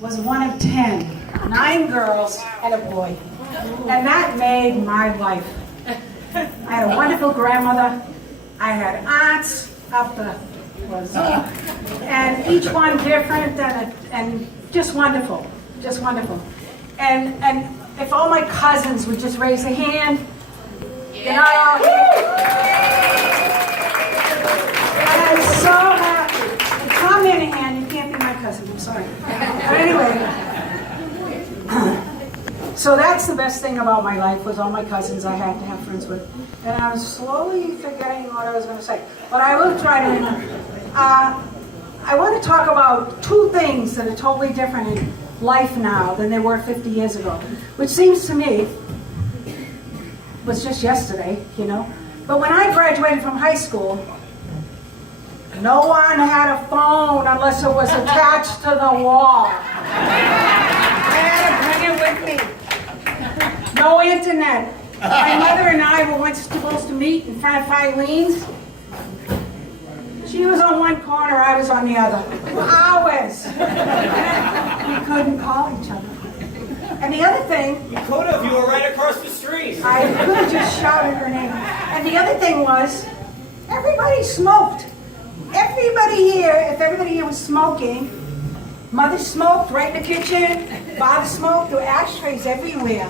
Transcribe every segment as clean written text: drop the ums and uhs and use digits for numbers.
was one of 10, 9 girls and a boy. And that made my life. I had a wonderful grandmother. I had aunts up the wazoo, and each one different and just wonderful, just wonderful. And if all my cousins would just raise a hand, then I all and I'm so happy. If Tom Manahan, you can't be my cousin, I'm sorry. But anyway, so that's the best thing about my life, was all my cousins I had to have friends with. And I was slowly forgetting what I was going to say. But I will try to remember. I want to talk about 2 things that are totally different in life now than they were 50 years ago. Which seems to me was just yesterday, you know. But when I graduated from high school, no one had a phone unless it was attached to the wall. I had to bring it with me. No internet. My mother and I were once supposed to meet in front of Filene's. She was on one corner, I was on the other. For hours. We couldn't call each other. And the other thing... You could have, you were right across the street. I could have just shouted her name. And the other thing was, everybody smoked. Everybody here, if everybody here was smoking, Mother smoked right in the kitchen, Father smoked, there were ashtrays everywhere.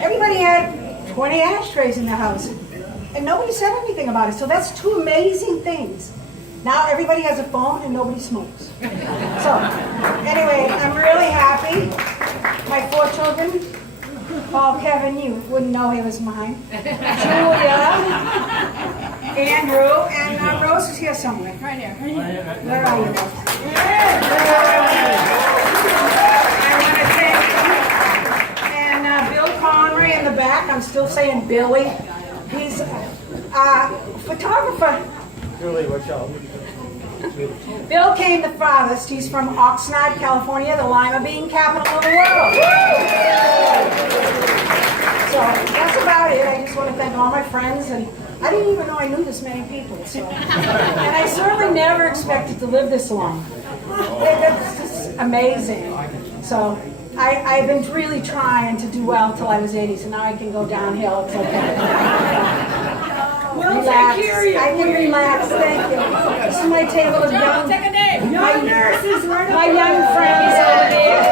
Everybody had 20 ashtrays in the house. And nobody said anything about it. So that's 2 amazing things. Now everybody has a phone and nobody smokes. So, anyway, I'm really happy. My 4 children, Paul, Kevin, you wouldn't know he was mine. Julia, Andrew, and Rose is here somewhere. Right here. Where are you, Rose? I want to thank you. And Bill Connery in the back, I'm still saying Billy. He's a photographer. Julie, watch out. Bill came the farthest. He's from Oxnard, California, the lima bean capital of the world. So that's about it. I just want to thank all my friends, and I didn't even know I knew this many people. So, and I certainly never expected to live this long. It's just amazing. So I've been really trying to do well till I was 80, so now I can go downhill. It's okay. Relax. I can relax, thank you. This is my table of young, my nurses, my young friends over there.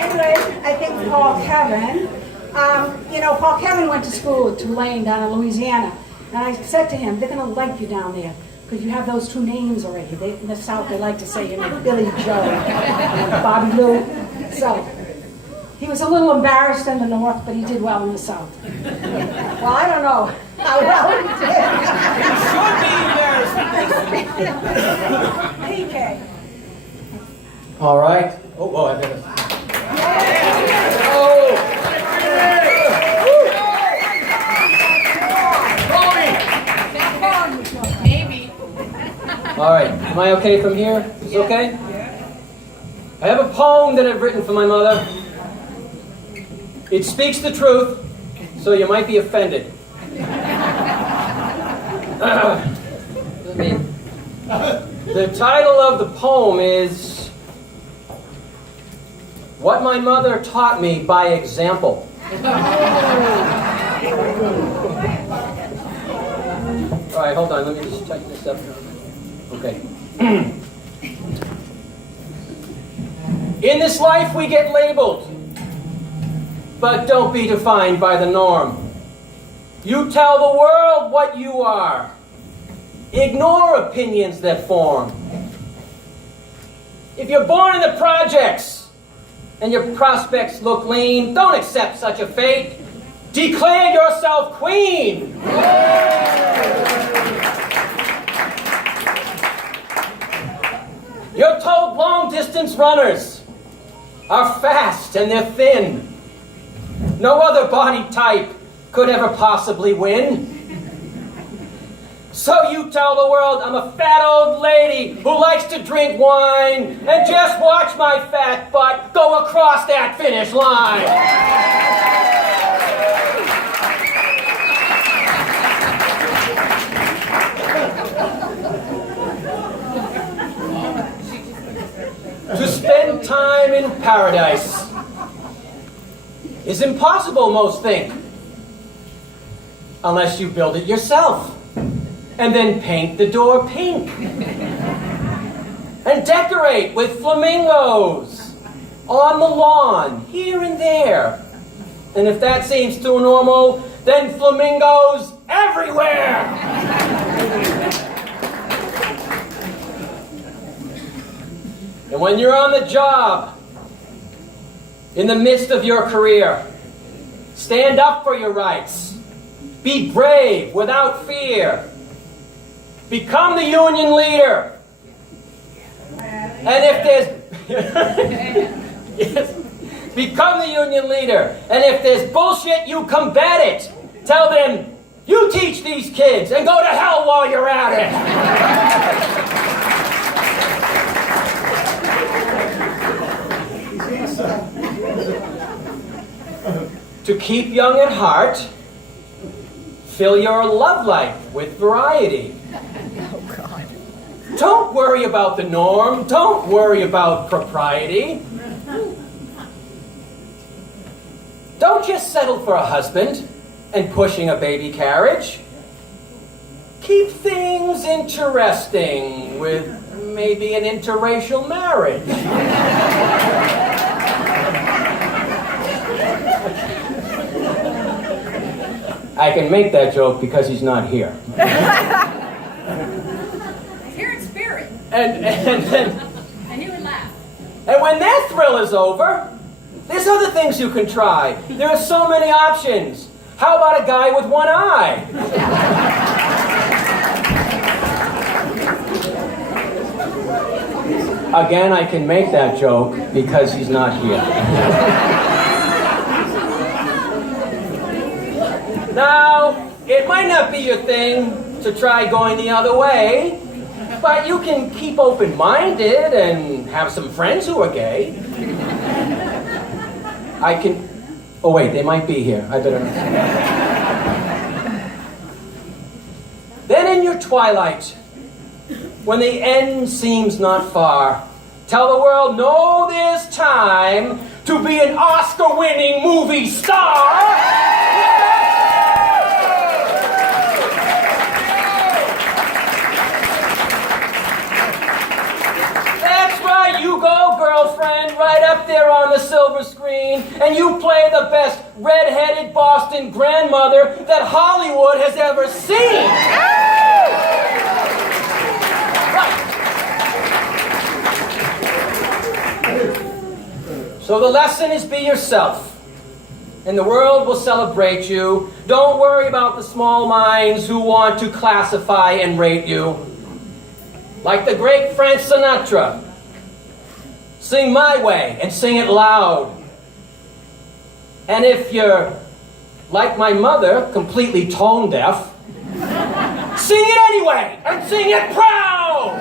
Anyway, I think Paul Kevin, Paul Kevin went to school at Tulane down in Louisiana. And I said to him, they're going to like you down there, because you have those 2 names already. In the South, they like to say, Billy Joe and Bobby Lou. So, he was a little embarrassed in the North, but he did well in the South. Well, I don't know how well he did. PK. All right. Oh, I better. Maybe. All right. Am I okay from here? Is it okay? I have a poem that I've written for my mother. It speaks the truth, so you might be offended. The title of the poem is What My Mother Taught Me by Example. All right, hold on. Let me just tighten this up. Okay. In this life we get labeled, but don't be defined by the norm. You tell the world what you are. Ignore opinions that form. If you're born in the projects and your prospects look lean, don't accept such a fate. Declare yourself queen. You're told long-distance runners are fast and they're thin. No other body type could ever possibly win. So you tell the world I'm a fat old lady who likes to drink wine, and just watch my fat butt go across that finish line. to spend time in paradise is impossible, most think. Unless you build it yourself, and then paint the door pink. And decorate with flamingos on the lawn, here and there. And if that seems too normal, then flamingos everywhere! And when you're on the job, in the midst of your career, stand up for your rights. Be brave without fear. Become the union leader. And if there's yes, become the union leader. And if there's bullshit, you combat it. Tell them, you teach these kids and go to hell while you're at it. To keep young at heart, fill your love life with variety. Oh, God. Don't worry about the norm. Don't worry about propriety. Don't just settle for a husband and pushing a baby carriage. Keep things interesting with maybe an interracial marriage. I can make that joke because he's not here. Here in spirit. And And you would laugh. And when that thrill is over, there's other things you can try. There are so many options. How about a guy with one eye? Again, I can make that joke because he's not here. Now, it might not be your thing to try going the other way, but you can keep open-minded and have some friends who are gay. I can... Oh, wait, they might be here. I better... Then in your twilight, when the end seems not far, tell the world, no, there's time to be an Oscar-winning movie star! You go, girlfriend, right up there on the silver screen, and you play the best red-headed Boston grandmother that Hollywood has ever seen. So the lesson is be yourself, and the world will celebrate you. Don't worry about the small minds who want to classify and rate you. Like the great Frank Sinatra, sing my way and sing it loud. And if you're, like my mother, completely tone deaf, sing it anyway and sing it proud!